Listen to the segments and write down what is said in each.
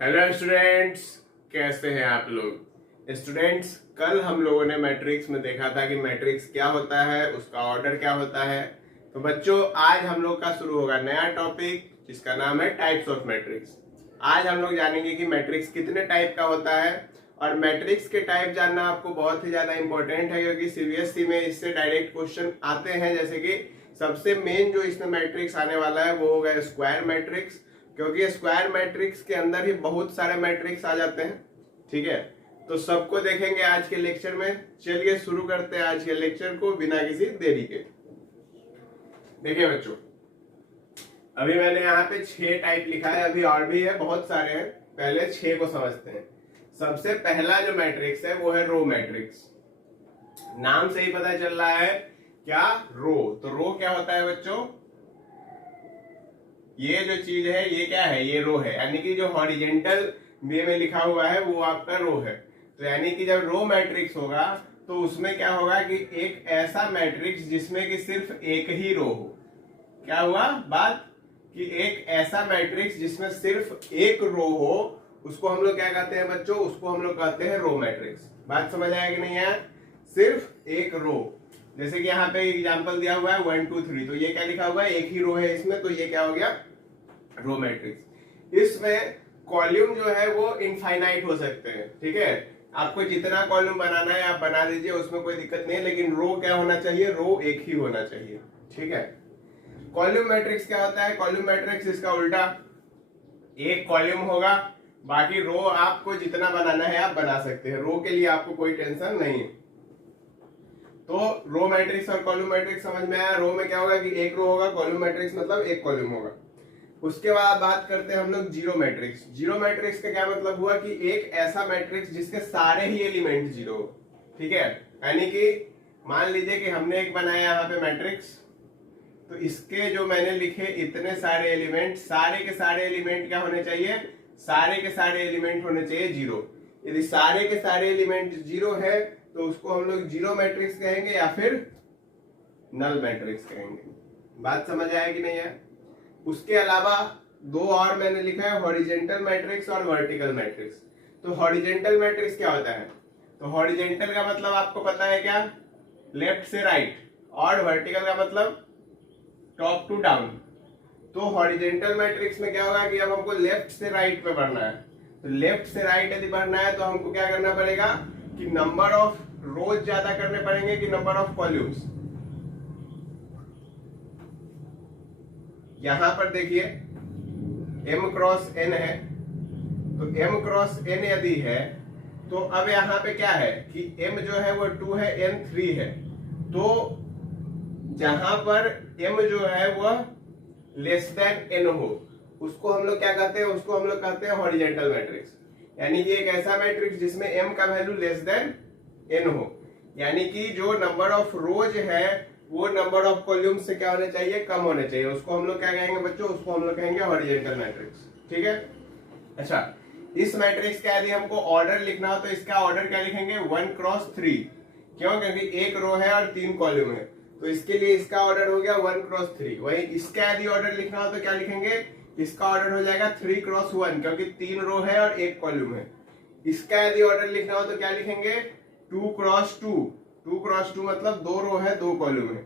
Hello students, कैसे हैं आप लोग। स्टूडेंट्स, कल हम लोगों ने मैट्रिक्स में देखा था कि मैट्रिक्स क्या होता है, उसका ऑर्डर क्या होता है। तो बच्चों, आज हम लोग का शुरू होगा नया टॉपिक जिसका नाम है टाइप्स ऑफ मैट्रिक्स। आज हम लोग जानेंगे कि मैट्रिक्स कितने टाइप का होता है, और मैट्रिक्स के टाइप जानना आपको बहुत ही ज्यादा इंपॉर्टेंट है क्योंकि सीबीएसई में इससे डायरेक्ट क्वेश्चन आते हैं। जैसे कि सबसे मेन जो इसमें मैट्रिक्स आने वाला है वो होगा स्क्वायर मैट्रिक्स, क्योंकि स्क्वायर मैट्रिक्स के अंदर ही बहुत सारे मैट्रिक्स आ जाते हैं। ठीक है, तो सबको देखेंगे आज के लेक्चर में। चलिए शुरू करते हैं आज के लेक्चर को बिना किसी देरी के। देखिए बच्चों, अभी मैंने यहाँ पे 6 टाइप लिखा है, अभी और भी है, बहुत सारे हैं। पहले 6 को समझते हैं। सबसे पहला जो मैट्रिक्स है वो है रो मैट्रिक्स। नाम से ही पता चल रहा है क्या, रो। तो रो क्या होता है बच्चों, ये जो चीज है ये क्या है, ये रो है, यानी कि जो हॉरिजेंटल वे में लिखा हुआ है वो आपका रो है। तो यानी कि जब रो मैट्रिक्स होगा तो उसमें क्या होगा कि एक ऐसा मैट्रिक्स जिसमें कि सिर्फ एक ही रो हो। क्या हुआ बात, कि एक ऐसा मैट्रिक्स जिसमें सिर्फ एक रो हो, उसको हम लोग क्या कहते हैं बच्चों, उसको हम लोग कहते हैं रो मैट्रिक्स। बात समझ आया कि नहीं है, सिर्फ एक रो। जैसे कि यहाँ पे एग्जांपल दिया हुआ है 1 2 3, तो ये क्या लिखा हुआ है, एक ही रो है इसमें, तो ये क्या हो गया, रो मैट्रिक्स। इसमें कॉलम जो है वो इनफाइनाइट हो सकते हैं। ठीक है, आपको जितना कॉलम बनाना है आप बना दीजिए, उसमें कोई दिक्कत नहीं है, लेकिन रो क्या होना चाहिए, रो एक ही होना चाहिए। ठीक है, कॉलम मैट्रिक्स क्या होता है, कॉलम मैट्रिक्स इसका उल्टा, एक कॉलम होगा, बाकी रो आपको जितना बनाना है आप बना सकते हैं, रो के लिए आपको कोई टेंशन नहीं है। तो रो मैट्रिक्स और कॉलम मैट्रिक्स समझ में आया। रो में क्या होगा कि एक रो होगा, कॉलम मैट्रिक्स मतलब एक कॉलम होगा। उसके बाद बात करते हैं हम लोग जीरो मैट्रिक्स। जीरो मैट्रिक्स का क्या मतलब हुआ कि एक ऐसा मैट्रिक्स जिसके सारे ही एलिमेंट जीरो। ठीक है, यानी कि मान लीजिए कि हमने एक बनाया यहाँ पे मैट्रिक्स, तो इसके जो मैंने लिखे इतने सारे एलिमेंट, सारे के सारे एलिमेंट क्या होने चाहिए, सारे के सारे एलिमेंट होने चाहिए जीरो। यदि सारे के सारे एलिमेंट जीरो है तो उसको हम लोग जीरो मैट्रिक्स कहेंगे या फिर नल मैट्रिक्स कहेंगे। बात समझ आया कि नहीं है। उसके अलावा दो और मैंने लिखा है, हॉरिजेंटल मैट्रिक्स और वर्टिकल मैट्रिक्स। तो हॉरिजेंटल मैट्रिक्स क्या होता है, तो हॉरिजेंटल का मतलब आपको पता है क्या, लेफ्ट से राइट, और वर्टिकल का मतलब टॉप टू डाउन। तो हॉरिजेंटल मैट्रिक्स में क्या होगा कि अब हमको लेफ्ट से राइट पे बढ़ना है। तो लेफ्ट से राइट यदि बढ़ना है तो हमको क्या करना पड़ेगा कि नंबर ऑफ रोज ज्यादा करने पड़ेंगे कि नंबर ऑफ कॉलम्स। यहां पर देखिए m क्रॉस n है, तो m क्रॉस n यदि है तो अब यहाँ पे क्या है कि m जो है वो 2 है, n 3 है। तो जहां पर m जो है वह लेस देन n हो, उसको हम लोग क्या कहते हैं, उसको हम लोग कहते हैं हॉरिजेंटल मैट्रिक्स। यानी कि एक ऐसा मैट्रिक्स जिसमें m का वैल्यू लेस देन n हो, यानी कि जो नंबर ऑफ रोज है वो नंबर ऑफ कॉलम से क्या होने चाहिए, कम होने चाहिए। उसको हम लोग क्या कहेंगे बच्चों, उसको हम लोग कहेंगे हॉरिजेंटल मैट्रिक्स। ठीक है, अच्छा, इस मैट्रिक्स का यदि हमको ऑर्डर लिखना हो तो इसका ऑर्डर क्या लिखेंगे, 1 क्रॉस 3। क्यों, क्योंकि एक रो है और 3 कॉलम है, तो इसके लिए इसका ऑर्डर हो गया 1 क्रॉस 3। वही इसका यदि ऑर्डर लिखना हो तो क्या लिखेंगे, इसका ऑर्डर हो जाएगा 3 क्रॉस 1, क्योंकि 3 रो है और 1 कॉलम है। इसका यदि ऑर्डर लिखना हो तो क्या लिखेंगे, 2 क्रॉस 2। 2 क्रॉस 2 मतलब 2 रो है 2 कॉलम है।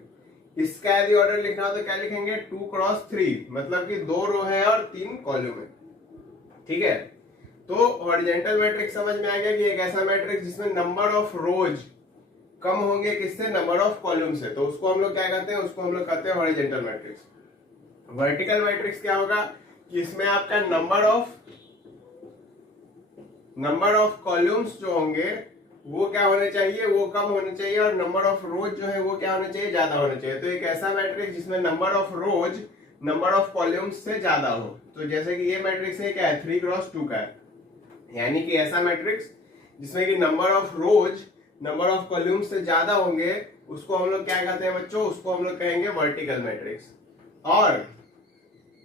इसका यदि ऑर्डर लिखना हो तो क्या लिखेंगे, 2 क्रॉस 3 मतलब कि 2 रो है और 3 कॉलम है। ठीक है, तो हॉरिजेंटल मैट्रिक्स समझ में आ गया कि एक ऐसा मैट्रिक्स जिसमें नंबर ऑफ रोज कम होंगे किससे, नंबर ऑफ कॉलम से, तो उसको हम लोग क्या कहते हैं, उसको हम लोग कहते हैं हॉरिजेंटल मैट्रिक्स। वर्टिकल मैट्रिक्स क्या होगा कि इसमें आपका नंबर ऑफ कॉलम्स जो होंगे वो क्या होने चाहिए, वो कम होने चाहिए, और नंबर ऑफ रोज जो है वो क्या होने चाहिए, ज्यादा होने चाहिए। तो एक ऐसा मैट्रिक्स जिसमें number of rose number of columns से ज्यादा हो, तो जैसे कि ये मैट्रिक्स है क्या है, 3 क्रॉस 2 का है, यानी कि ऐसा मैट्रिक्स जिसमें कि number of rose number of columns से ज्यादा होंगे, उसको हम लोग क्या कहते हैं बच्चों, उसको हम लोग कहेंगे वर्टिकल मैट्रिक्स। और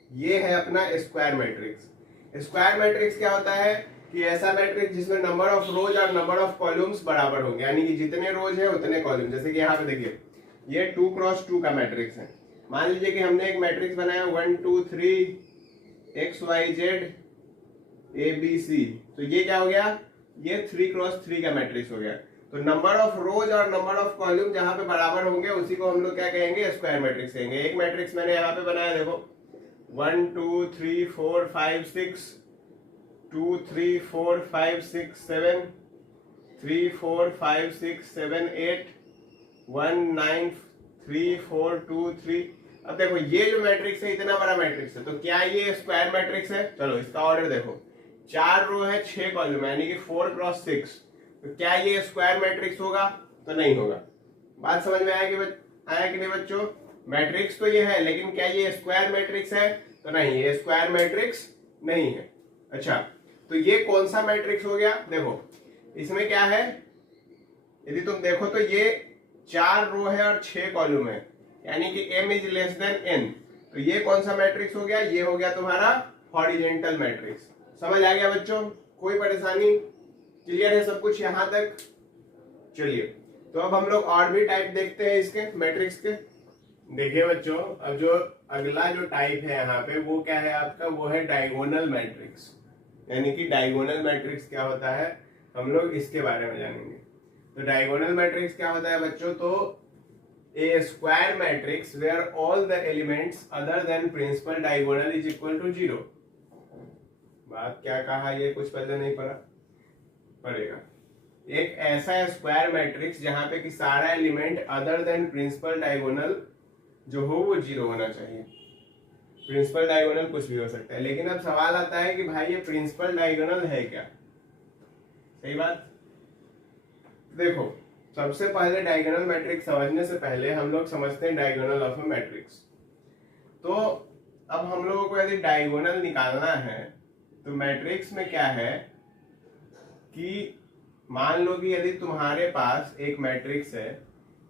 ये है अपना स्क्वायर मैट्रिक्स। स्क्वायर मैट्रिक्स क्या होता है कि ऐसा मैट्रिक्स जिसमें नंबर ऑफ रोज और नंबर ऑफ कॉलम्स बराबर होंगे, यानी कि जितने रोज है उतने कॉलम। जैसे कि यहाँ पे देखिए ये 2 क्रॉस 2 का मैट्रिक्स है। मान लीजिए कि हमने एक मैट्रिक्स बनाया 1 2 3 XYZ ए बी सी, तो ये क्या हो गया, ये 3x3 का मैट्रिक्स हो गया। तो नंबर ऑफ रोज और नंबर ऑफ कॉलम जहां पे बराबर होंगे उसी को हम लोग क्या कहेंगे, स्क्वायर मैट्रिक्स कहेंगे। एक मैट्रिक्स मैंने यहाँ पे बनाया, देखो 1 2 3 4 5 6 2 3 4 5 6 7 3 4 5 6 7 8 1 9 3 4 2 3। अब देखो ये जो मैट्रिक्स है इतना बड़ा मैट्रिक्स है, तो क्या ये स्क्वायर मैट्रिक्स है? चलो इसका ऑर्डर देखो, 4 रो है 6 कॉलम यानी कि 4x6, तो क्या ये स्क्वायर मैट्रिक्स होगा? तो नहीं होगा। बात समझ में आया कि नहीं बच्चों? मैट्रिक्स तो ये है, लेकिन क्या ये स्क्वायर मैट्रिक्स है? तो नहीं, ये स्क्वायर मैट्रिक्स नहीं है। अच्छा, तो ये कौन सा मैट्रिक्स हो गया? देखो इसमें क्या है, यदि तुम देखो तो ये 4 रो है और 6 कॉलम है, यानी कि m is less than n, तो ये कौन सा मैट्रिक्स हो गया? ये हो गया तुम्हारा हॉरिजेंटल मैट्रिक्स। समझ आ गया बच्चों? कोई परेशानी? क्लियर है सब कुछ यहां तक? चलिए, तो अब हम लोग और भी टाइप देखते हैं इसके मैट्रिक्स के। देखिए बच्चों, अब जो अगला जो टाइप है यहाँ पे वो क्या है आपका? वो है डायगोनल मैट्रिक्स। यानी कि डायगोनल मैट्रिक्स क्या होता है, हम लोग इसके बारे में जानेंगे। तो डायगोनल मैट्रिक्स क्या होता है बच्चों? तो a square matrix where all the elements other than principal diagonal is equal to 0। बात क्या कहा, ये कुछ पहले नहीं पड़ेगा। एक ऐसा स्क्वायर मैट्रिक्स जहां पे कि सारा element other than principal diagonal जो हो वो 0 होना चाहिए। प्रिंसिपल डायगोनल कुछ भी हो सकता है, लेकिन अब सवाल आता है कि भाई ये प्रिंसिपल डायगोनल है क्या? सही बात। देखो, सबसे पहले डायगोनल मैट्रिक्स समझने से पहले हम लोग समझते हैं डायगोनल ऑफ अ मैट्रिक्स। तो अब हम लोगों को यदि डायगोनल निकालना है तो मैट्रिक्स में क्या है कि मान लो कि यदि तुम्हारे पास एक मैट्रिक्स है,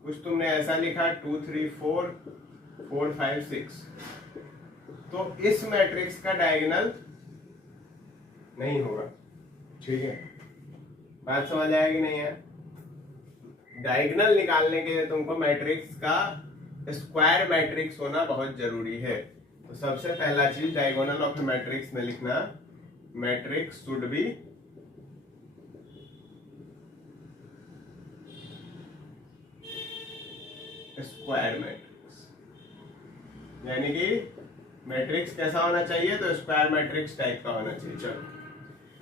कुछ तुमने ऐसा लिखा 2 3 4 4 5 6, तो इस मैट्रिक्स का डायगोनल नहीं होगा। ठीक है, बात समझ आएगी नहीं है? डायगोनल निकालने के लिए तुमको मैट्रिक्स का स्क्वायर मैट्रिक्स होना बहुत जरूरी है। तो सबसे पहला चीज डायगोनल ऑफ मैट्रिक्स में लिखना, matrix should be square matrix. यानी कि मैट्रिक्स कैसा होना चाहिए? तो स्क्वायर मैट्रिक्स टाइप का होना चाहिए। चलो,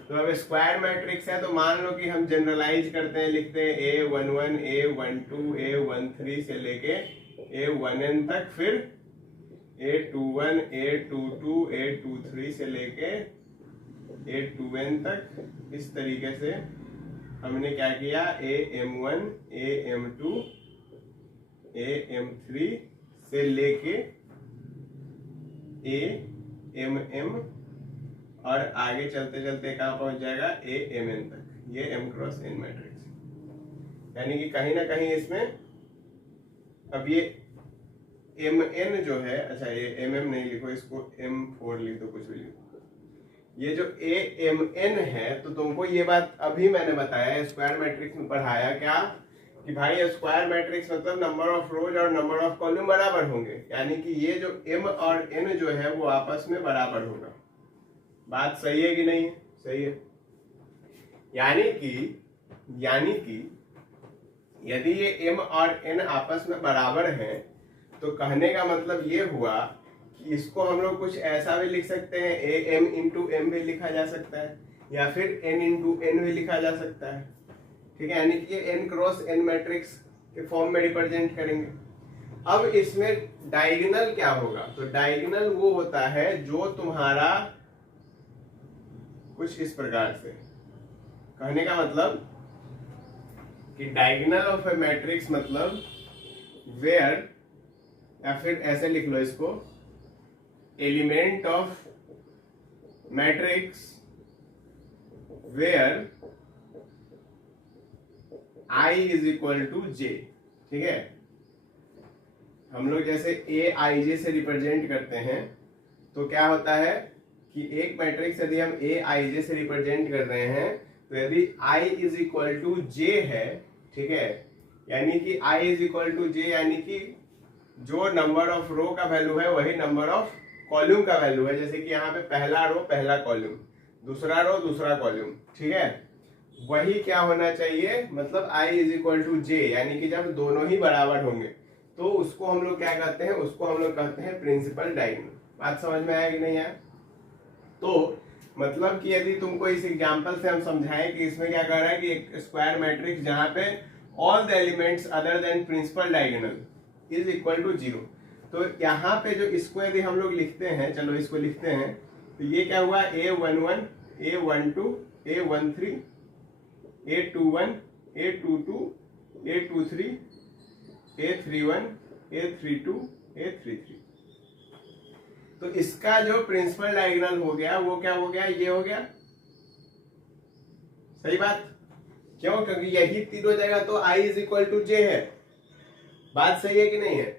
तो अब स्क्वायर मैट्रिक्स है तो मान लो कि हम जनरलाइज करते हैं, लिखते हैं A11 A12 A13 से लेके A1n तक, फिर A21 A22 A23 से लेके A2n तक। इस तरीके से हमने क्या किया, AM1 AM2 AM3 से लेके AMM, और आगे चलते चलते कहां पहुंच जाएगा, AMN तक। ये M क्रॉस N मैट्रिक्स। यानी कि कहीं ना कहीं इसमें अब ये MN जो है, अच्छा ये MM नहीं लिखो, इसको M4 लिख दो, कुछ भी लिखो। ये जो AMN है, तो तुमको ये बात अभी मैंने बताया, स्क्वायर मैट्रिक्स में पढ़ाया क्या कि भाई स्क्वायर मैट्रिक्स मतलब नंबर ऑफ रोज और नंबर ऑफ कॉलम बराबर होंगे, यानी कि ये जो M और N जो है वो आपस में बराबर होगा। बात सही है कि नहीं? सही है। यानी कि यदि ये M और N आपस में बराबर हैं, तो कहने का मतलब ये हुआ कि इसको हम लोग कुछ ऐसा भी लिख सकते हैं, AM इंटू M भी लिखा जा सकता है, या फिर N इंटू N भी लिखा जा सकता है। ठीक है, यानी कि ये N क्रॉस N मैट्रिक्स के फॉर्म में रिप्रेजेंट करेंगे। अब इसमें डायगोनल क्या होगा? तो डायगोनल वो होता है जो तुम्हारा कुछ इस प्रकार से, कहने का मतलब कि डायगोनल ऑफ ए मैट्रिक्स मतलब वेयर, या फिर ऐसे लिख लो इसको, element of matrix where I is equal to J। ठीक है, हम लोग जैसे AIJ से रिप्रेजेंट करते हैं, तो क्या होता है कि एक मैट्रिक्स यदि हम AIJ से रिप्रेजेंट कर रहे हैं, तो यदि I is equal to J है, ठीक है, यानी कि I is equal to J, यानी कि जो नंबर ऑफ रो का वैल्यू है वही नंबर ऑफ कॉलम का वैल्यू है। जैसे कि यहाँ पे पहला रो पहला कॉलम, दूसरा रो दूसरा कॉलम, ठीक है। वही क्या होना चाहिए, मतलब i इज इक्वल टू जे, यानी कि जब दोनों ही बराबर होंगे तो उसको हम लोग क्या कहते हैं, उसको हम लोग कहते हैं प्रिंसिपल डायगोनल। बात समझ में आया कि नहीं आया? तो मतलब कि यदि तुमको इस एग्जांपल से हम समझाएं कि इसमें क्या कर रहा है कि एक स्क्वायर मैट्रिक्स जहां पे all the elements other than principal diagonal is equal to 0, तो यहाँ पे जो इसको यदि हम लोग लिखते हैं, चलो इसको लिखते हैं, तो ये क्या हुआ, A11 A12 A13 A21 A22 A23 A31 A32 A33। तो इसका जो प्रिंसिपल डायगोनल हो गया वो क्या हो गया, ये हो गया। सही बात, क्यों? क्योंकि यही तीनों जगह तो i इज इक्वल टू जे है। बात सही है कि नहीं है?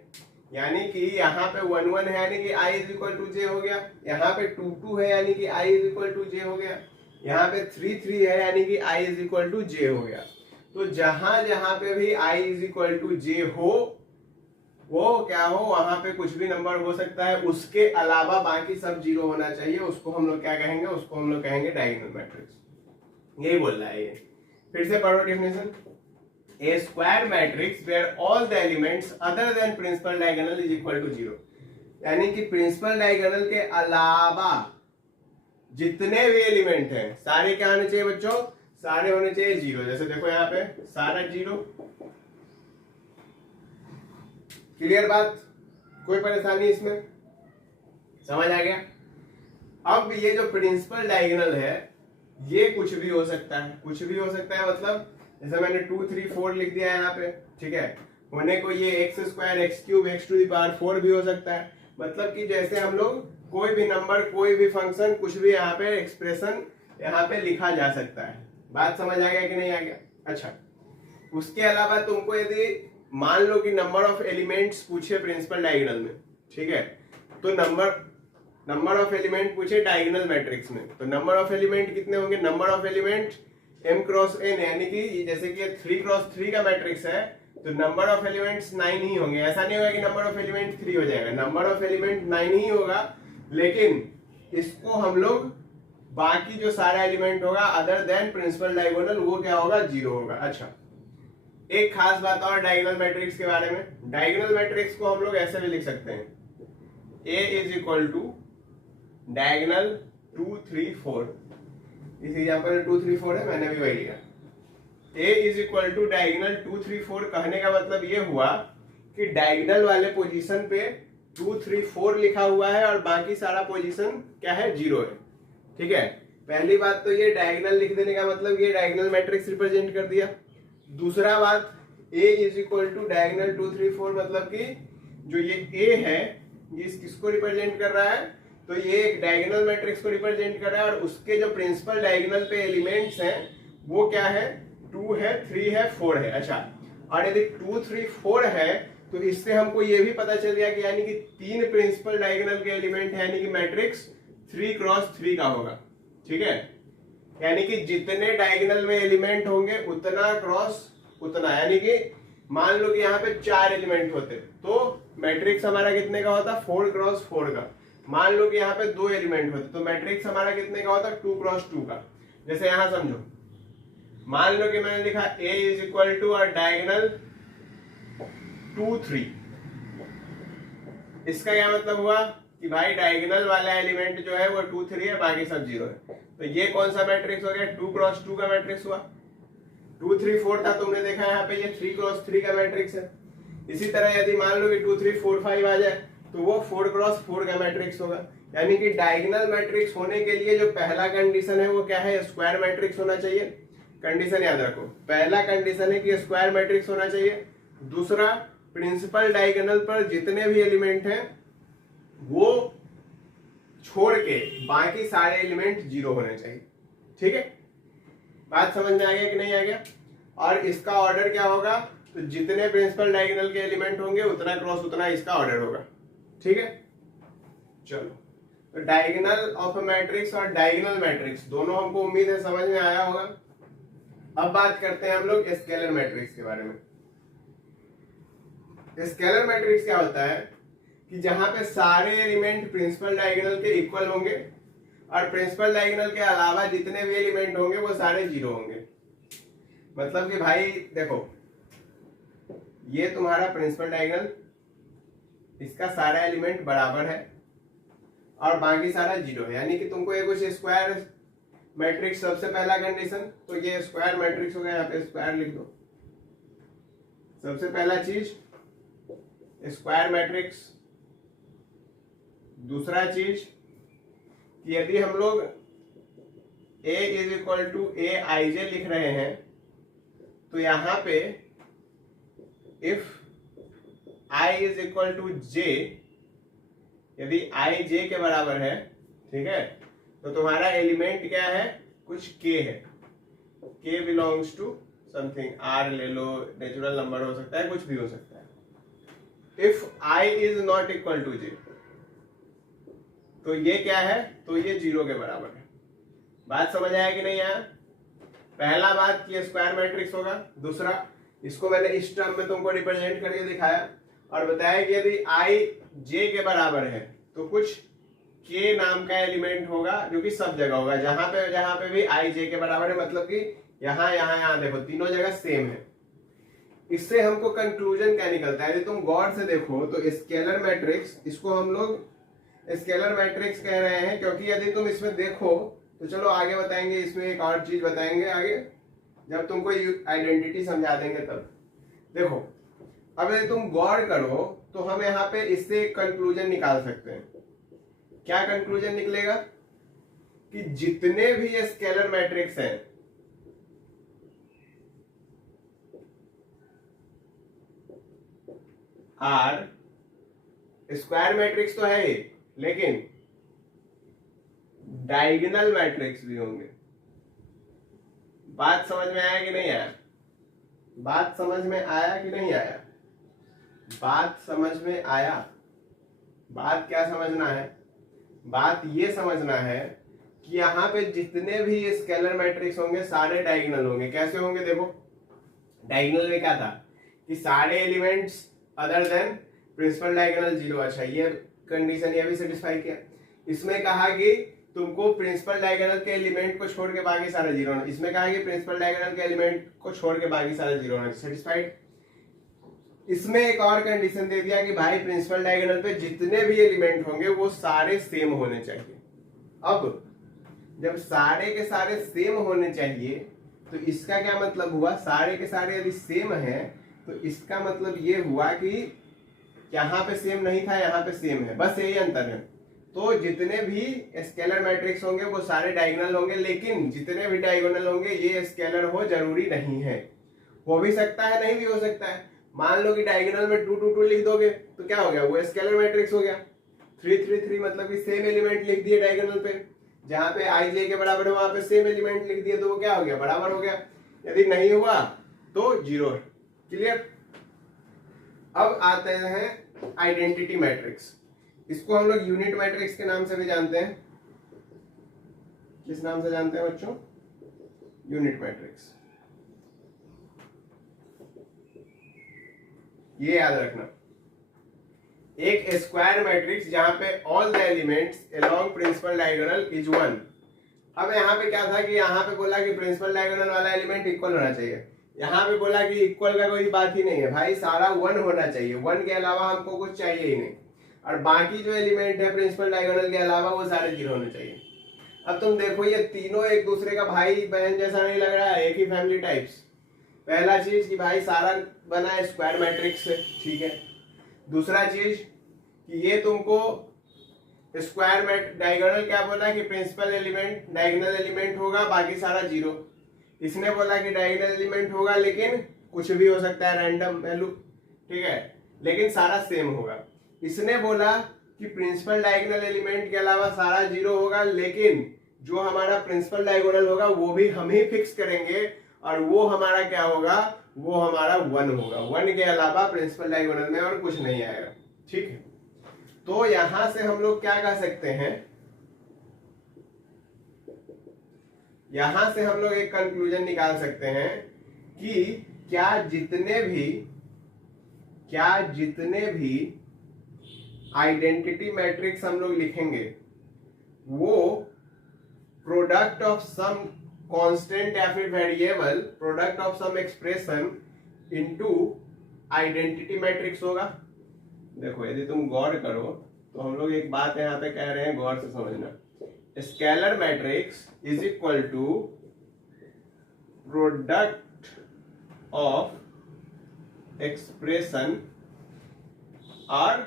यानी कि यहाँ पे 1 है यानी कि i इज इक्वल टू जे हो गया, यहाँ पे 2 है यानी कि i इज इक्वल टू जे हो गया, यहाँ पे 3 है यानी कि i इज इक्वल टू जे हो गया। तो जहां जहां पे भी i इज इक्वल टू जे हो, वो क्या हो, वहां पे कुछ भी नंबर हो सकता है, उसके अलावा बाकी सब 0 होना चाहिए। उसको हम लोग क्या कहेंगे, उसको हम लोग कहेंगे डायगोनल मैट्रिक्स। यही बोल रहा है ये। फिर से पढ़ो definition. A square matrix where all the elements other than principal diagonal is equal to 0, यानी कि प्रिंसिपल डायगोनल के अलावा जितने भी एलिमेंट हैं सारे क्या होने चाहिए बच्चों, सारे होने चाहिए 0। जैसे देखो यहाँ पे सारा 0। क्लियर बात, कोई परेशानी इसमें? समझ आ गया? अब ये जो प्रिंसिपल डायगोनल है ये कुछ भी हो सकता है, कुछ भी हो सकता है। मतलब जैसे मैंने 2 3 4 लिख दिया यहाँ पे, ठीक है, होने को ये x square x cube x to the power 4 भी हो सकता है। मतलब कि जैसे हम लोग कोई भी नंबर, कोई भी फंक्शन, कुछ भी यहाँ पे एक्सप्रेशन यहाँ पे लिखा जा सकता है। बात समझ आ गया कि नहीं आ गया? अच्छा, उसके अलावा तुमको यदि मान लो कि नंबर ऑफ एलिमेंट्स पूछे प्रिंसिपल डायगोनल में, ठीक है, तो नंबर ऑफ एलिमेंट पूछे डायगोनल मैट्रिक्स में, तो नंबर ऑफ एलिमेंट कितने होंगे? Number of element m cross n, यानी कि जैसे कि 3 क्रॉस 3 का मैट्रिक्स है तो नंबर ऑफ एलिमेंट्स 9 ही होंगे। ऐसा नहीं होगा कि नंबर ऑफ एलिमेंट 3 हो जाएगा, नंबर ऑफ एलिमेंट 9 ही होगा, लेकिन इसको हम लोग बाकी जो सारा एलिमेंट होगा अदर देन प्रिंसिपल डायगोनल वो क्या होगा, 0 होगा। अच्छा, एक खास बात और डायगोनल मैट्रिक्स के बारे में। डायगोनल मैट्रिक्स को हम लोग ऐसे भी लिख सकते हैं, A is equal to diagonal 2 3 4। इस एग्जांपल में 2 3 4 है, मैंने भी वही लिया। A is equal to diagonal 2 3 4 कहने का मतलब ये हुआ कि डायगोनल वाले पोजीशन पे 2 3 4 लिखा हुआ है और बाकी सारा पोजीशन क्या है, 0 है। ठीक है, पहली बात तो ये डायगोनल लिख देने का मतलब ये डायगोनल मैट्रिक्स रिप्रेजेंट कर दिया। दूसरा बात, A is equal to diagonal 2 3 4 मतलब कि जो ये A है ये किसको रिप्रेजेंट कर रहा है, तो ये एक डायगोनल मैट्रिक्स को रिप्रेजेंट कर रहा है और उसके जो प्रिंसिपल डायगोनल पे एलिमेंट्स हैं वो क्या है, 2 है 3 है 4 है। अच्छा, और यदि 2 3 4 है तो इससे हमको ये भी पता चल गया कि यानी कि 3 प्रिंसिपल डायगोनल के एलिमेंट है, यानी कि मैट्रिक्स 3 क्रॉस 3 का होगा। ठीक है, यानी कि जितने डायगोनल में एलिमेंट होंगे उतना क्रॉस उतना, यानी कि मान लो कि यहाँ पे 4 एलिमेंट होते तो मैट्रिक्स हमारा कितने का होता, 4 क्रॉस 4 का। मान लो कि यहाँ पे 2 एलिमेंट होते तो मैट्रिक्स हमारा कितने का होता, 2 क्रॉस 2 का। जैसे यहां समझो, मान लो कि मैंने लिखा A इज इक्वल टू और डायगोनल 2 3। इसका क्या मतलब हुआ कि भाई डायगोनल वाला एलिमेंट जो है वो 2 3 है, बाकी सब 0 है। तो ये कौन सा मैट्रिक्स हो गया, 2 क्रॉस 2 का मैट्रिक्स हुआ। 2 3 4 था, तुमने देखा यहाँ पे ये 3 क्रॉस 3 का मैट्रिक्स है। इसी तरह यदि मान लो कि 2 3 4 5 आ जाए तो वो 4 क्रॉस 4 का मैट्रिक्स होगा। यानी कि डायगोनल मैट्रिक्स होने के लिए जो पहला कंडीशन है वो क्या है, स्क्वायर मैट्रिक्स होना चाहिए। कंडीशन याद रखो, पहला कंडीशन है कि स्क्वायर मैट्रिक्स होना चाहिए। दूसरा, प्रिंसिपल डायगोनल पर जितने भी एलिमेंट हैं वो छोड़ के बाकी सारे एलिमेंट 0 होने चाहिए। ठीक है, बात समझ में आ गया कि नहीं आ गया? और इसका ऑर्डर क्या होगा, तो जितने प्रिंसिपल डायगोनल के एलिमेंट होंगे उतना क्रॉस उतना इसका ऑर्डर होगा। ठीक है, चलो, तो डायगोनल ऑफ मैट्रिक्स और डायगोनल मैट्रिक्स दोनों हमको उम्मीद है समझ में आया होगा। अब बात करते हैं हम लोग स्केलर मैट्रिक्स के बारे में। स्केलर मैट्रिक्स क्या होता है कि जहां पे सारे एलिमेंट प्रिंसिपल डायगोनल के इक्वल होंगे और प्रिंसिपल डायगोनल के अलावा जितने भी एलिमेंट होंगे वो सारे जीरो होंगे। मतलब कि भाई देखो, ये तुम्हारा प्रिंसिपल डायगोनल, इसका सारा एलिमेंट बराबर है और बाकी सारा जीरो है, यानी कि तुमको ये कुछ स्क्वायर मैट्रिक्स, सबसे पहला कंडीशन तो ये स्क्वायर मैट्रिक्स हो गया, यहाँ पे स्क्वायर लिख दो। सबसे पहला चीज स्क्वायर मैट्रिक्स। दूसरा चीज कि यदि हम लोग A is equal to A I J लिख रहे हैं तो यहां पे if I is equal to J, यदि I J के बराबर है, ठीक है, तो तुम्हारा एलिमेंट क्या है, कुछ K है, K belongs to something, R ले लो, नेचुरल नंबर हो सकता है, कुछ भी हो सकता है। If I is not equal to J, तो ये क्या है, तो ये जीरो के बराबर है। बात समझ आया कि नहीं आया? पहला बात ये स्क्वायर मैट्रिक्स होगा। दूसरा, इसको मैंने इस टर्म में तुमको रिप्रेजेंट करके दिखाया और बताया कि यदि I J के बराबर है तो कुछ K नाम का एलिमेंट होगा जो कि सब जगह होगा, जहां पे भी I J के बराबर है, मतलब कि यहाँ देखो तीनों जगह सेम है। इससे हमको कंक्लूजन क्या निकलता है, यदि तुम गौर से देखो तो स्केलर मैट्रिक्स, इसको हम लोग स्केलर मैट्रिक्स कह रहे हैं क्योंकि यदि तुम इसमें देखो तो, चलो आगे बताएंगे, इसमें एक और चीज बताएंगे आगे जब तुमको आइडेंटिटी समझा देंगे तब। देखो अब यदि तुम गौर करो तो हम यहाँ पे इससे एक कंक्लूजन निकाल सकते हैं। क्या कंक्लूजन निकलेगा कि जितने भी ये स्केलर मैट्रिक्स हैं आर स्क्वायर मैट्रिक्स तो है ही, लेकिन डायगोनल मैट्रिक्स भी होंगे। बात समझ में आया कि नहीं आया? बात समझ में आया कि नहीं आया? बात समझ में आया? बात क्या समझना है? बात ये समझना है कि यहाँ पे जितने भी स्केलर मैट्रिक्स होंगे सारे डायगोनल होंगे। कैसे होंगे? देखो डायगोनल में क्या था कि सारे elements other than principal diagonal zero. अच्छा, ये कंडीशन ये भी सेटिस्फाई किया। इसमें कहा कि तुमको प्रिंसिपल डायगोनल के एलिमेंट को छोड़ के बाकी सारा जीरो होना। इसमें कहा कि प्रिंसिपल डायगोनल के एलिमेंट को छोड़ के बाकी सारा जीरो होना। सेटिस्फाइड। इसमें एक और कंडीशन दे दिया कि भाई प्रिंसिपल डायगोनल पे जितने भी एलिमेंट होंगे वो सारे सेम होने चाहिए। अब जब सारे के सारे सेम होने चाहिए तो इसका क्या मतलब हुआ, सारे के सारे यदि सेम है तो इसका मतलब ये हुआ कि यहाँ पे सेम नहीं था, यहाँ पे सेम है, बस यही अंतर है। तो जितने भी स्केलर मैट्रिक्स होंगे वो सारे डायगोनल होंगे, लेकिन जितने भी डायगोनल होंगे ये स्केलर हो जरूरी नहीं है। हो भी सकता है, नहीं भी हो सकता है। मान लो कि डायगोनल में 2 2 2 लिख दोगे तो क्या हो गया, वो स्केलर मैट्रिक्स हो गया। 3 3 3 मतलब कि सेम एलिमेंट लिख दिए डायगोनल पे, जहां पे I J के बराबर है वहां पे सेम एलिमेंट लिख दिए तो वो क्या हो गया, बराबर हो गया। यदि नहीं हुआ तो जीरो। क्लियर? अब आते हैं आइडेंटिटी मैट्रिक्स। इसको हम लोग यूनिट मैट्रिक्स के नाम से भी जानते हैं। किस नाम से जानते हैं बच्चों? Unit matrix. ये याद रखना, एक स्क्वायर मैट्रिक्स जहां पे all the elements along principal diagonal is 1। अब यहाँ पे क्या था कि यहाँ पे बोला कि प्रिंसिपल डायगोनल वाला एलिमेंट इक्वल होना चाहिए। यहाँ पे बोला कि इक्वल का कोई बात ही नहीं है भाई, सारा 1 होना चाहिए। 1 के अलावा हमको कुछ चाहिए ही नहीं, और बाकी जो एलिमेंट है प्रिंसिपल डायगोनल के अलावा वो सारे जीरो होने चाहिए। अब तुम देखो ये तीनों एक दूसरे का भाई बहन जैसा नहीं लग रहा है, एक ही फैमिली टाइप्स। पहला चीज कि भाई सारा बना है स्क्वायर मैट्रिक्स से, ठीक है। दूसरा चीज कि ये तुमको स्क्वायर डायगोनल क्या बोला कि प्रिंसिपल एलिमेंट डायगोनल एलिमेंट होगा, बाकी सारा जीरो। इसने बोला कि डायगोनल एलिमेंट होगा लेकिन कुछ भी हो सकता है, रैंडम वैल्यू, ठीक है, लेकिन सारा सेम होगा। इसने बोला कि प्रिंसिपल डायगोनल एलिमेंट के अलावा सारा जीरो होगा, लेकिन जो हमारा प्रिंसिपल डायगोनल होगा वो भी हम ही फिक्स करेंगे, और वो हमारा क्या होगा, वो हमारा 1 होगा। 1 के अलावा प्रिंसिपल डायगोनल में और कुछ नहीं आएगा, ठीक है। तो यहां से हम लोग क्या कह सकते हैं, यहां से हम लोग एक कंक्लूजन निकाल सकते हैं कि क्या जितने भी आइडेंटिटी मैट्रिक्स हम लोग लिखेंगे वो प्रोडक्ट ऑफ सम कांस्टेंट या फिर variable, product of some expression into identity matrix होगा। देखो यदि तुम गौर करो तो हम लोग एक बात यहाँ पे कह रहे हैं, गौर से समझना। Scalar matrix is equal to product of expression और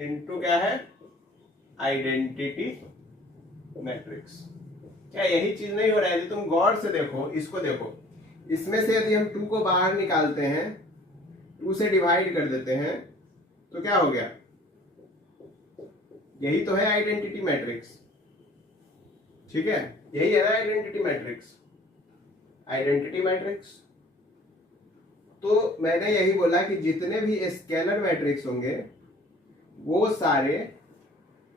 इनटू क्या है, आइडेंटिटी मैट्रिक्स। क्या यही चीज नहीं हो रहा है? यदि तुम गौर से देखो, इसको देखो, इसमें से यदि हम 2 को बाहर निकालते हैं, 2 से डिवाइड कर देते हैं, तो क्या हो गया? यही तो है आइडेंटिटी मैट्रिक्स, ठीक है? यही है ना आइडेंटिटी मैट्रिक्स। आइडेंटिटी मैट्रिक्स तो मैंने यही बोला कि जितने भी स्केलर मैट्रिक्स होंगे वो सारे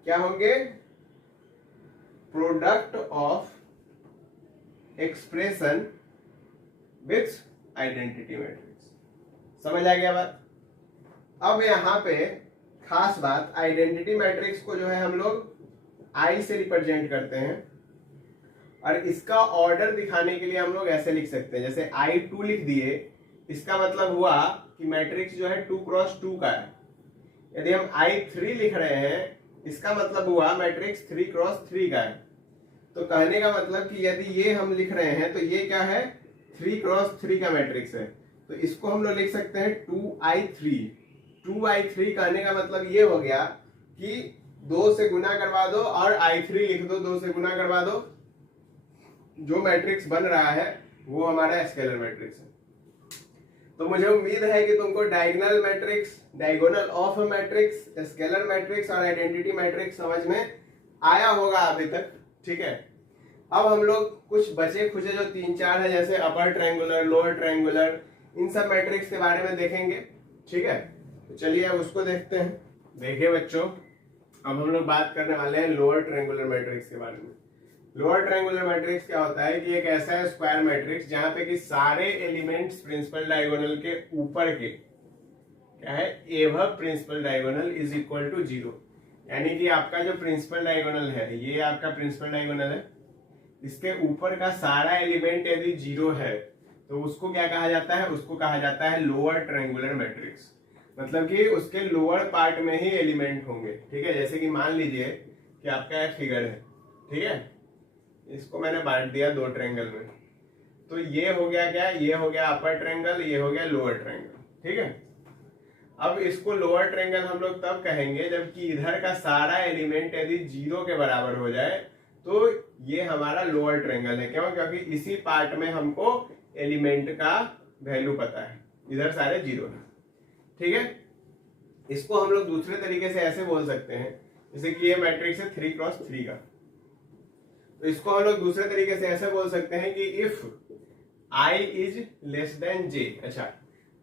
क्या होंगे? Product of expression with identity matrix. समझ आ गया बात? अब यहाँ पे खास बात, आइडेंटिटी मैट्रिक्स को जो है हम लोग आई से रिप्रेजेंट करते हैं और इसका ऑर्डर दिखाने के लिए हम लोग ऐसे लिख सकते हैं, जैसे I2 लिख दिए, इसका मतलब हुआ कि मैट्रिक्स जो है 2 क्रॉस 2 का है। यदि हम I3 लिख रहे हैं, इसका मतलब हुआ मैट्रिक्स 3 क्रॉस 3 का है। तो कहने का मतलब कि यदि ये हम लिख रहे हैं तो ये क्या है? 3 क्रॉस 3 का मैट्रिक्स है। तो इसको हम लोग लिख सकते हैं 2I3। 2I3 कहने का मतलब ये हो गया कि 2 से गुना करवा दो और I3 लिख दो, 2 से गुना करवा दो। जो मैट्रिक्स बन रहा है वो हमारा स्केलर मैट्रिक्स है। तो मुझे उम्मीद है कि तुमको diagonal matrix, diagonal of matrix, scalar matrix और आइडेंटिटी मैट्रिक्स समझ में आया होगा अभी तक, ठीक है? अब हम लोग कुछ बचे खुचे जो 3-4 है, जैसे अपर ट्रायंगुलर, लोअर ट्रायंगुलर, इन सब मैट्रिक्स के बारे में देखेंगे, ठीक है? तो चलिए अब उसको देखते हैं। देखिए बच्चों, अब हम लोग बात करने वाले हैं लोअर ट्रायंगुलर मैट्रिक्स के बारे में। लोअर ट्रायंगुलर मैट्रिक्स क्या होता है कि एक ऐसा स्क्वायर मैट्रिक्स जहां पे कि सारे एलिमेंट्स प्रिंसिपल डायगोनल के ऊपर के क्या है, above principal diagonal is equal to 0। यानी कि आपका जो प्रिंसिपल डायगोनल है, ये आपका प्रिंसिपल डायगोनल है, इसके ऊपर का सारा एलिमेंट यदि 0 है तो उसको क्या कहा जाता है? उसको कहा जाता है लोअर ट्रायंगुलर मैट्रिक्स। मतलब कि उसके लोअर पार्ट में ही एलिमेंट होंगे, ठीक है? जैसे कि मान लीजिए कि आपका एक फिगर है, ठीक है? इसको मैंने बांट दिया 2 ट्रायंगल में, तो ये हो गया क्या? ये हो गया अपर ट्रायंगल, ये हो गया लोअर ट्रायंगल, ठीक है? अब इसको लोअर ट्रायंगल हम लोग तब कहेंगे जबकि इधर का सारा एलिमेंट यदि 0 के बराबर हो जाए तो ये हमारा लोअर ट्रायंगल है। क्यों? क्योंकि इसी पार्ट में हमको एलिमेंट का वैल्यू पता है, इधर सारे 0 है, ठीक है? इसको हम लोग दूसरे तरीके से ऐसे बोल सकते हैं, जैसे कि ये मैट्रिक्स है 3 क्रॉस 3 का, तो इसको हम लोग दूसरे तरीके से ऐसे बोल सकते हैं कि if I is less than J। अच्छा,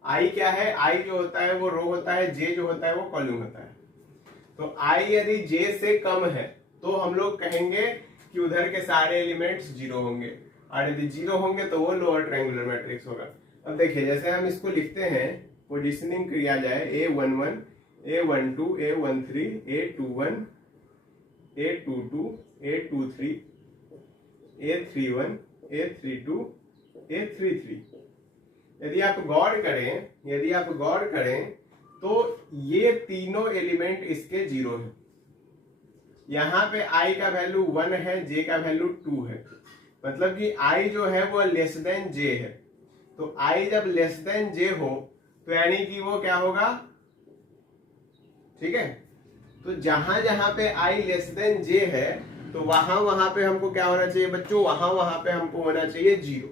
I क्या है? I जो होता है वो रो होता है, J जो होता है वो कॉलम होता है। तो I यदि J से कम है तो हम लोग कहेंगे कि उधर के सारे एलिमेंट्स 0 होंगे, और यदि 0 होंगे तो वो लोअर ट्रायंगुलर मैट्रिक्स होगा। अब देखिए, जैसे हम इसको लिखते हैं, पोजिशनिंग किया जाए A11, A12, A13, A21, A22, A23, A31, A32, A33। यदि आप गौर करें तो ये तीनों एलिमेंट इसके 0 है। यहाँ पे I का वैल्यू 1 है, J का वैल्यू 2 है, मतलब कि I जो है वो लेस देन J है। तो I जब लेस देन J हो तो यानी कि वो क्या होगा? ठीक है? तो जहां पे I लेस देन J है तो वहां पे हमको क्या होना चाहिए बच्चों? वहां पे हमको होना चाहिए 0।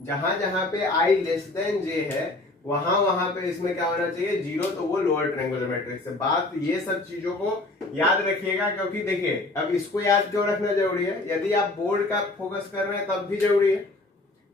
जहां पे I लेस देन J है वहां पे इसमें क्या होना चाहिए? 0। तो वो लोअर ट्रायंगुलर मैट्रिक्स है। बात ये सब चीजों को याद रखिएगा, क्योंकि देखिए अब इसको याद क्यों रखना जरूरी है? यदि आप बोर्ड का फोकस कर रहे हैं तब भी जरूरी है।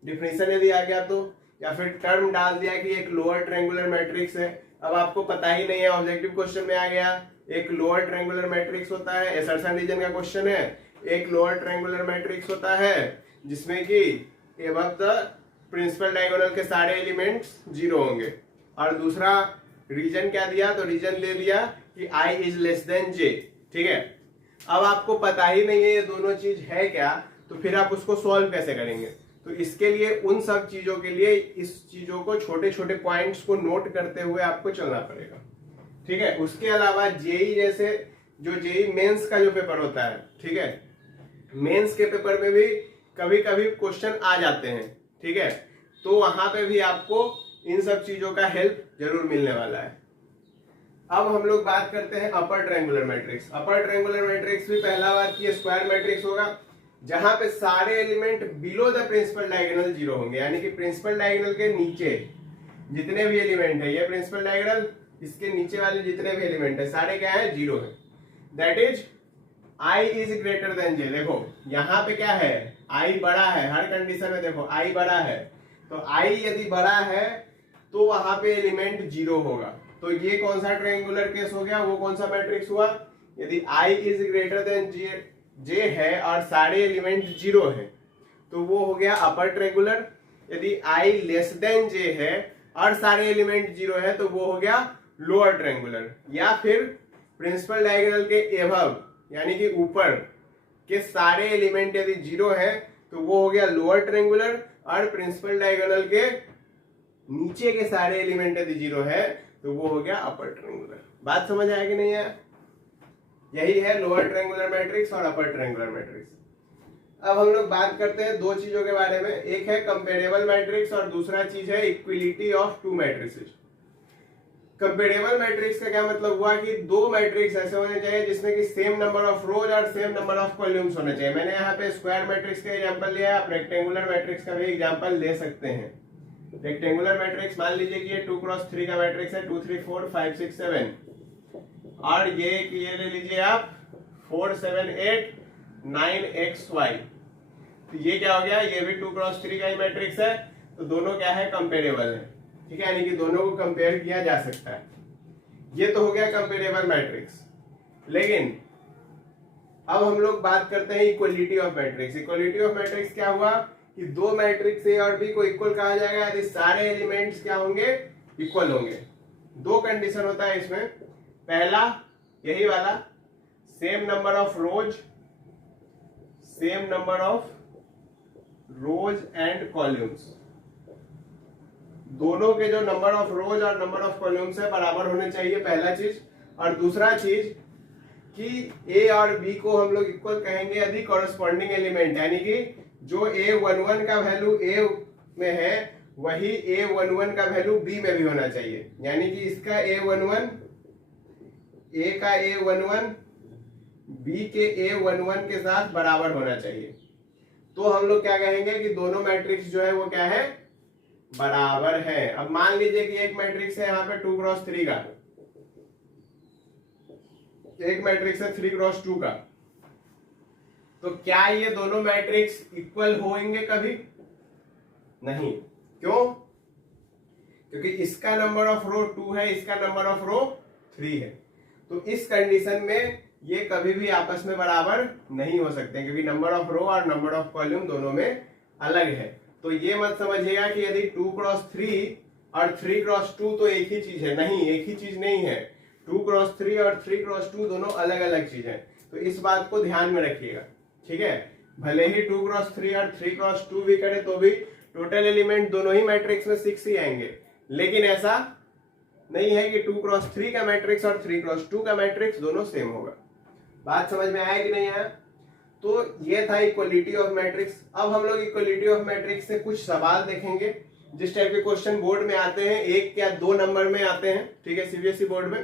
डिफिनेशन यदि आ गया तो, या फिर टर्म डाल दिया कि एक लोअर ट्रायंगुलर मैट्रिक्स है, अब आपको पता ही नहीं है, ऑब्जेक्टिव क्वेश्चन में आ गया एक लोअर ट्रायंगुलर मैट्रिक्स होता है, एसर्शन रीजन का क्वेश्चन है, एक लोअर ट्रायंगुलर मैट्रिक्स होता है जिसमें कि एबव द प्रिंसिपल डायगोनल के सारे एलिमेंट्स 0 होंगे, और दूसरा रीजन क्या दिया? तो रीजन ले दिया कि I is less than J। ठीक है, अब आपको पता ही नहीं है ये दोनों चीज है क्या, तो फिर आप उसको सॉल्व कैसे करेंगे? तो इसके लिए उन सब चीजों के लिए इस चीजों को छोटे छोटे पॉइंट्स को नोट करते हुए आपको चलना पड़ेगा, ठीक है। उसके अलावा जेई जैसे जो जेई मेंस का जो पेपर होता है, ठीक है, मेंस के पेपर में भी कभी कभी क्वेश्चन आ जाते हैं, ठीक है, तो वहां पे भी आपको इन सब चीजों का हेल्प जरूर मिलने वाला है। अब हम लोग बात करते हैं upper triangular matrix. Upper triangular matrix भी पहला बात की स्क्वायर मैट्रिक्स होगा, जहां पे सारे element below the principal diagonal zero होंगे, यानी कि प्रिंसिपल डायगोनल के नीचे जितने भी एलिमेंट है, ये प्रिंसिपल डायगोनल, इसके नीचे वाले जितने भी एलिमेंट है सारे क्या है? जीरो है। That is I is greater than J. देखो यहाँ पे क्या है? आई बड़ा है, हर कंडीशन में देखो आई बड़ा है, तो आई यदि बड़ा है तो वहां पे एलिमेंट जीरो होगा। तो ये कौन सा ट्रायंगुलर केस हो गया? वो कौन सा मैट्रिक्स हुआ? यदि आई इज ग्रेटर देन जे है और सारे एलिमेंट जीरो है तो वो हो गया अपर ट्रायंगुलर। यदि आई लेस देन जे है और सारे एलिमेंट जीरो है तो वो हो गया लोअर ट्रायंगुलर। या फिर प्रिंसिपल डायगोनल के एबव यानी कि ऊपर के सारे एलिमेंट यदि जीरो है तो वो हो गया लोअर ट्रायंगुलर, और प्रिंसिपल डायगोनल के नीचे के सारे एलिमेंट यदि जीरो है तो वो हो गया अपर ट्रायंगुलर। बात समझ आया कि नहीं है? यही है लोअर ट्रायंगुलर मैट्रिक्स और अपर ट्रायंगुलर मैट्रिक्स। अब हम लोग बात करते हैं दो चीजों के बारे में, एक है कंपेरेबल मैट्रिक्स और दूसरा चीज है equality of to matrices. Comparable matrix का क्या मतलब हुआ कि दो मैट्रिक्स ऐसे होने चाहिए जिसमें कि सेम नंबर ऑफ रोज और सेम नंबर ऑफ कॉलम्स होने चाहिए। मैंने यहाँ पे स्क्वायर मैट्रिक्स का एग्जांपल लिया है, आप रेक्टेंगुलर मैट्रिक्स का भी एग्जांपल ले सकते हैं। रेक्टेंगुलर मैट्रिक्स मान लीजिए कि ये 2x3 का मैट्रिक्स है, 2 3 4 5 6 7, और ये ले लीजिए आप 4 7 8 9 XY। तो ये क्या हो गया? ये भी 2x3 का ही मैट्रिक्स है, तो दोनों क्या है? कंपेरेबल है, ठीक है, यानी कि दोनों को कंपेयर किया जा सकता है। ये तो हो गया कंपेरेबल मैट्रिक्स। लेकिन अब हम लोग बात करते हैं equality of matrix. Equality of matrix क्या हुआ कि दो मैट्रिक्स ए और बी को इक्वल कहा जाएगा यदि सारे एलिमेंट्स क्या होंगे? इक्वल होंगे। दो कंडीशन होता है इसमें। पहला यही वाला, same number of rose, same number of rose and columns, दोनों के जो नंबर ऑफ रोज और नंबर ऑफ कॉलम्स है बराबर होने चाहिए, पहला चीज। और दूसरा चीज कि ए और बी को हम लोग इक्वल कहेंगे यदि कॉरेस्पॉन्डिंग एलिमेंट, यानी कि जो A11 का वैल्यू A में है वही A11 का वैल्यू B में भी होना चाहिए, यानी कि इसका A11 A का A11 B के A11 के साथ बराबर होना चाहिए। तो हम लोग क्या कहेंगे कि दोनों मैट्रिक्स जो है वो क्या है? बराबर है। अब मान लीजिए कि एक मैट्रिक्स है यहाँ पे 2x3 का, एक मैट्रिक्स है 3x2 का, तो क्या ये दोनों मैट्रिक्स इक्वल होंगे? कभी नहीं। क्यों? क्योंकि इसका नंबर ऑफ रो 2 है, इसका नंबर ऑफ रो 3 है। तो इस कंडीशन में ये कभी भी आपस में बराबर नहीं हो सकते, क्योंकि नंबर ऑफ रो और नंबर ऑफ कॉलम दोनों में अलग है। तो ये मत समझिएगा कि यदि 2x3 और 3x2 तो एक ही चीज है, नहीं, एक ही चीज नहीं है। 2x3 और 3x2 दोनों अलग अलग चीज है, तो इस बात को ध्यान में रखिएगा, ठीक है। भले ही 2x3 और 3x2 भी करे तो भी टोटल एलिमेंट दोनों ही मैट्रिक्स में 6 ही आएंगे, लेकिन ऐसा नहीं है कि 2x3 का मैट्रिक्स और 3x2 का मैट्रिक्स दोनों सेम होगा। बात समझ में आया कि नहीं आया? तो ये था इक्वलिटी ऑफ मैट्रिक्स। अब हम लोग इक्वलिटी ऑफ मैट्रिक्स से कुछ सवाल देखेंगे जिस टाइप के क्वेश्चन बोर्ड में आते हैं, 1 या 2 नंबर में आते हैं, ठीक है, सीबीएसई बोर्ड में।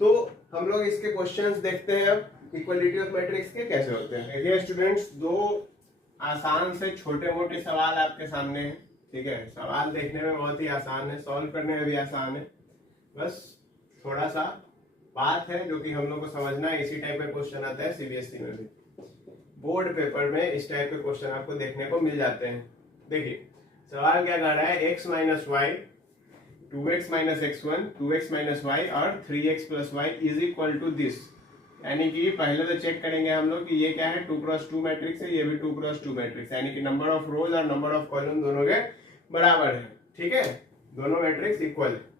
तो हम लोग इसके क्वेश्चंस देखते हैं अब इक्वलिटी ऑफ मैट्रिक्स के कैसे होते हैं। देखिए स्टूडेंट्स, दो आसान से छोटे मोटे सवाल आपके सामने हैं, ठीक है। सवाल देखने में बहुत ही आसान है, सॉल्व करने में भी आसान है, बस थोड़ा सा बात है जो कि हम लोग को समझना है। इसी टाइप का क्वेश्चन आता है सीबीएसई में भी, बोर्ड पेपर में इस टाइप के क्वेश्चन आपको देखने को मिल जाते हैं। देखिए सवाल क्या कह रहा है, x minus y, 2x minus x1, 2x minus y और 3x plus y is equal to this. यानी कि पहले तो चेक करेंगे हम लोग कि ये क्या है, 2x2 मैट्रिक्स है, ये भी 2x2 मैट्रिक्स, यानी कि नंबर ऑफ रोज और नंबर ऑफ कॉलम दोनों के बराबर है, ठीक है, दोनों मैट्रिक्स इक्वल है।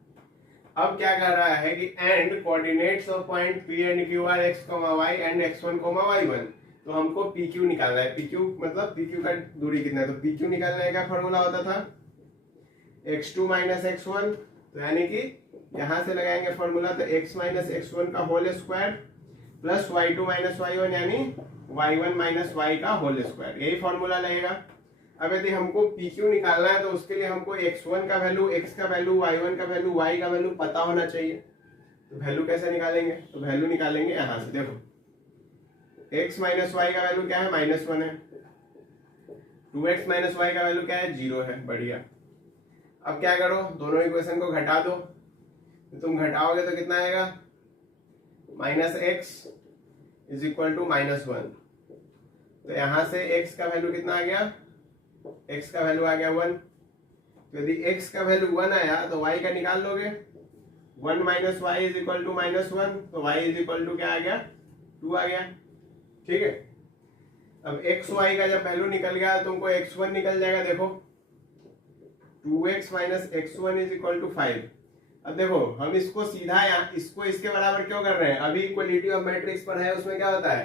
अब क्या कर रहा है कि and coordinates of point P and Q are x, y and x1, y1, तो हमको पी क्यू निकालना है। पी क्यू मतलब पी क्यू का दूरी कितना है, तो पी क्यू निकालने का फॉर्मूला होता था x2 माइनस x1, तो यानी कि यहां से लगाएंगे फॉर्मूला, तो x माइनस x1 का whole square plus y2 minus y1 यानी y1 माइनस y का होल स्क्वायर, यही फॉर्मूला लगेगा। अब यदि हमको PQ निकालना है तो उसके लिए हमको x1 का वैल्यू, x का वैल्यू, y1 का वैल्यू, y का वैल्यू पता होना चाहिए। तो वैल्यू कैसे निकालेंगे, तो वैल्यू निकालेंगे यहां से। देखो x माइनस वाई का वैल्यू क्या है, -1 है। 2x माइनस वाई का वैल्यू क्या है, 0 है। बढ़िया। अब क्या करो, दोनों इक्वेशन को घटा दो, तो तुम घटाओगे तो कितना आएगा, -x इज इक्वल टू -1। तो यहां से x का वैल्यू कितना आ गया, x का वैल्यू आ गया 1। तो यदि x का वैल्यू 1 आया तो y का निकाल लोगे, 1 minus y is equal to -1, तो y इज इक्वल टू क्या आ गया, 2 आ गया। ठीक है। अब x y का जब वैल्यू निकल गया तुमको x1 निकल जाएगा। देखो 2x minus x1 is equal to 5। अब देखो हम इसको सीधा यहाँ इसको इसके बराबर क्यों कर रहे हैं, अभी इक्वलिटी ऑफ मैट्रिक्स पर है, उसमें क्या होता है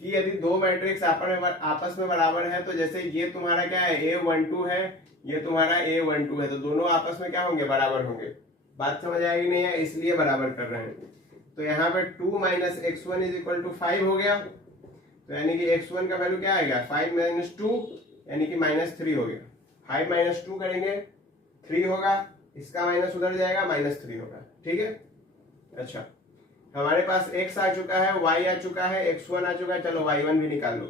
कि यदि दो मैट्रिक्स आपस में बराबर है, तो जैसे ये तुम्हारा क्या है A12 है, ये तुम्हारा A12 है, तो दोनों आपस में क्या होंगे, बराबर होंगे। बात समझ आएगी नहीं है, इसलिए बराबर कर रहे हैं। तो यहाँ पे 2 minus x1 is equal to 5 हो गया, तो यानी कि x1 का वैल्यू क्या आएगा, 5 माइनस 2 यानी कि -3 हो गया। 5 माइनस 2 करेंगे 3 होगा, इसका माइनस उधर जाएगा, -3 होगा। ठीक है। अच्छा, हमारे पास x आ चुका है, y आ चुका है, x1 आ चुका है, चलो y1 भी निकाल लो।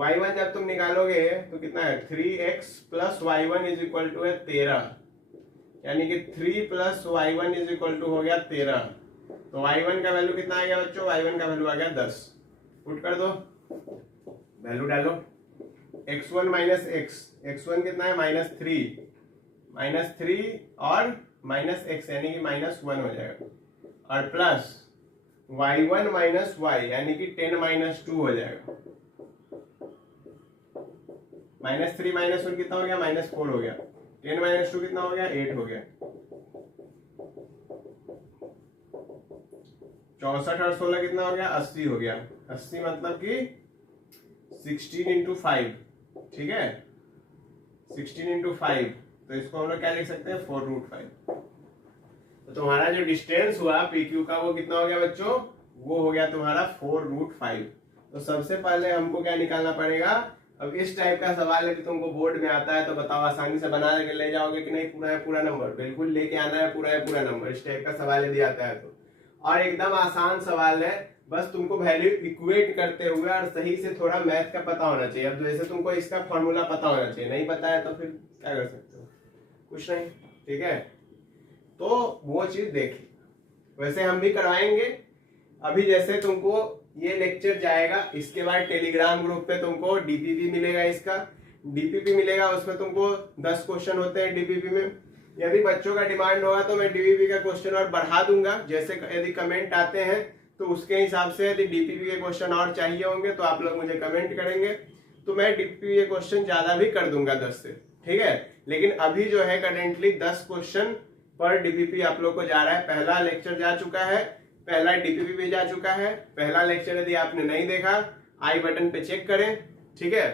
y1 जब तुम निकालोगे तो कितना है, 3x plus y1 is equal to है 13, यानी कि 3 plus y1 is equal to हो गया 13। तो y1 का वैल्यू कितना आ गया बच्चों, y1 का वैल्यू आ गया 10। पुट कर दो, वैल्यू डालो, x1 माइनस x1 कितना है, -3 और -x यानी कि -1 हो जाएगा, और प्लस y1 माइनस y यानी कि 10 माइनस 2 हो जाएगा। -3 -1 कितना हो गया, -4 हो गया। 10 माइनस 2 कितना हो गया, 8 हो गया। 64 और 16 कितना हो गया, 80 हो गया। 80 मतलब कि 16 इंटू 5। ठीक है, 16 इंटू 5, तो इसको हम लोग क्या लिख सकते हैं, 4√5। तो तुम्हारा जो डिस्टेंस हुआ PQ का वो कितना हो गया बच्चों, वो हो गया तुम्हारा 4√5। तो सबसे पहले हमको क्या निकालना पड़ेगा, अब इस टाइप का सवाल यदि तुमको बोर्ड में आता है तो बताओ आसानी से बना के ले जाओगे कि नहीं, पूरा है पूरा नंबर, बिल्कुल लेके आना है पूरा नंबर। इस टाइप का सवाल यदि आता है तो, और एकदम आसान सवाल है, बस तुमको वैल्यू इक्वेट करते हुए और सही से थोड़ा मैथ का पता होना चाहिए। अब जैसे तुमको इसका फॉर्मूला पता होना चाहिए, नहीं पता है तो फिर क्या कर सकते हो, कुछ नहीं। ठीक है, तो वो चीज देखिए, वैसे हम भी करवाएंगे। अभी जैसे तुमको ये लेक्चर जाएगा, इसके बाद टेलीग्राम ग्रुप पे तुमको डीपीपी मिलेगा, इसका डीपीपी मिलेगा, उसमें तुमको 10 क्वेश्चन होते हैं डीपीपी में। यदि बच्चों का डिमांड होगा तो मैं डीपीपी का क्वेश्चन और बढ़ा दूंगा, जैसे यदि कमेंट आते हैं तो उसके हिसाब से यदि डीपीपी के क्वेश्चन और चाहिए होंगे तो आप लोग मुझे कमेंट करेंगे, तो मैं डीपीपी के क्वेश्चन ज्यादा भी कर दूंगा 10 से। ठीक है, लेकिन अभी जो है करेंटली 10 क्वेश्चन पर डीपीपी आप लोग को जा रहा है। पहला लेक्चर जा चुका है, पहला डीपीपी भी जा चुका है। पहला लेक्चर यदि आपने नहीं देखा, आई बटन पे चेक करें। ठीक है,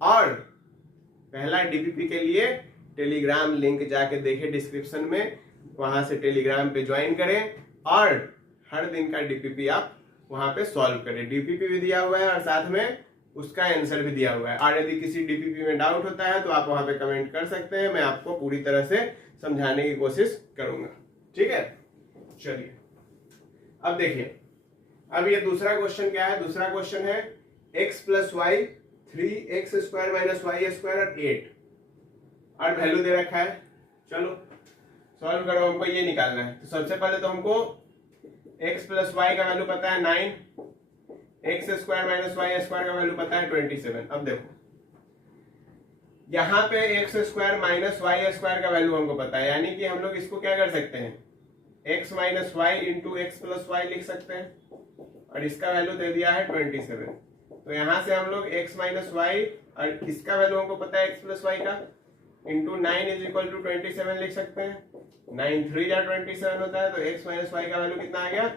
और पहला डीपीपी के लिए टेलीग्राम लिंक जाके देखें डिस्क्रिप्शन में, वहां से टेलीग्राम पे ज्वाइन करें और हर दिन का डीपीपी आप वहां पे सॉल्व करें। डीपीपी भी दिया हुआ है और साथ में उसका आंसर भी दिया हुआ है। और यदि किसी डीपीपी में डाउट होता है तो आप वहां पे कमेंट कर सकते हैं, मैं आपको पूरी तरह से समझाने की कोशिश करूंगा। ठीक है, चलिए अब देखिए, अब ये दूसरा क्वेश्चन क्या है, दूसरा क्वेश्चन है x plus y 3x square minus y square और 8, और वैल्यू दे रखा है। चलो सॉल्व करो, हमको ये निकालना है। तो सबसे पहले तो हमको x प्लस वाई का वैल्यू पता है 9, x square minus y square का वैल्यू पता है 27। अब देखो यहाँ पे x square minus y square का वैल्यू हमको पता है, यानी कि हम लोग इसको क्या कर सकते हैं, x minus y into x plus y लिख सकते हैं, और इसका वैल्यू दे दिया है 27। तो यहां से हम लोग x माइनस वाई और इसका वैल्यू हमको पता है x प्लस वाई का, इंटू 9 इज इक्वल टू 27 लिख सकते हैं। 9 3 या 27 होता है, तो x माइनस वाई का वैल्यू कितना आ गया,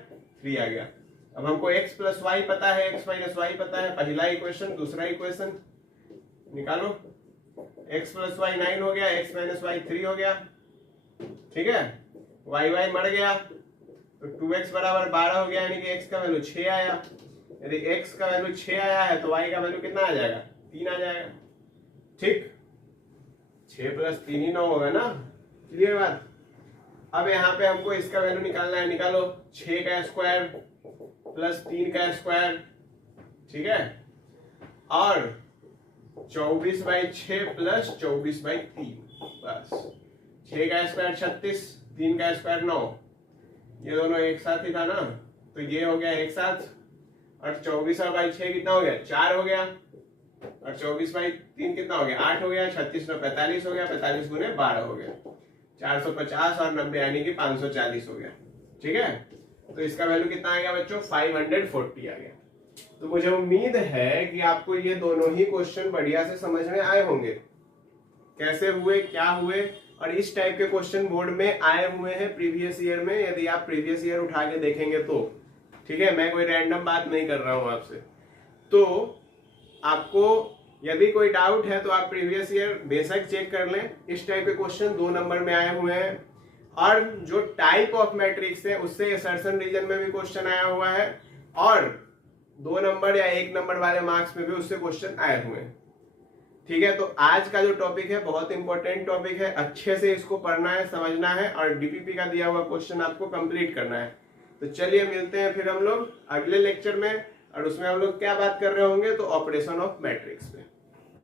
3 आ गया। अब हमको x प्लस वाई पता है, x माइनस वाई पता है, पहला इक्वेशन। दूसरा इक्वेशन निकालो, x प्लस वाई 9 हो गया, x माइनस वाई 3 हो गया, ठीक है। y y मर गया तो 2x बराबर 12 हो गया, यानी कि x का वैल्यू 6 आया। यदि x का वैल्यू 6 आया है तो y का वैल्यू कितना आ जाएगा, 3 आ जाएगा, ठीक। 6 प्लस 3 ही 9 होगा ना, क्लियर बात। अब यहाँ पे हमको इसका वैल्यू निकालना है, निकालो 6 का स्क्वायर प्लस 3 का स्क्वायर, ठीक है, और 24/6 प्लस 24/3, बस। 6 का स्क्वायर 36, 3 का स्क्वायर 9, ये दोनों एक साथ ही था ना, तो ये हो गया एक साथ। और 24/6 कितना हो गया, 4 हो गया, और 24/3 कितना हो गया, 8 हो गया। 36 में 45 हो गया, 45 गुने 12 हो गया, 450 और 90 यानी कि 540 हो गया, ठीक है। तो इसका वैल्यू कितना आ गया बच्चों, 540 आ गया। तो मुझे उम्मीद है कि आपको ये दोनों ही क्वेश्चन बढ़िया से समझ में आए होंगे, कैसे हुए, क्या हुए। और इस टाइप के क्वेश्चन बोर्ड में आए हुए हैं प्रीवियस ईयर में, यदि आप प्रीवियस ईयर उठा के देखेंगे तो, ठीक है। मैं कोई रैंडम बात नहीं कर रहा हूं आपसे। तो आपको यदि कोई डाउट है तो आप प्रीवियस ईयर बेशक चेक कर लें। इस टाइप के क्वेश्चन 2 नंबर में आए हुए हैं, और जो टाइप ऑफ मैट्रिक्स है उससे असर्शन रीजन में भी क्वेश्चन आया हुआ है, और 2 नंबर या 1 नंबर वाले मार्क्स में भी उससे क्वेश्चन आए हुए हैं, ठीक है। तो आज का जो टॉपिक है बहुत इंपॉर्टेंट टॉपिक है, अच्छे से इसको पढ़ना है, समझना है, और डीपीपी का दिया हुआ क्वेश्चन आपको कंप्लीट करना है। तो चलिए मिलते हैं फिर हम लोग अगले लेक्चर में, और उसमें हम लोग क्या बात कर रहे होंगे, तो ऑपरेशन ऑफ मैट्रिक्स में।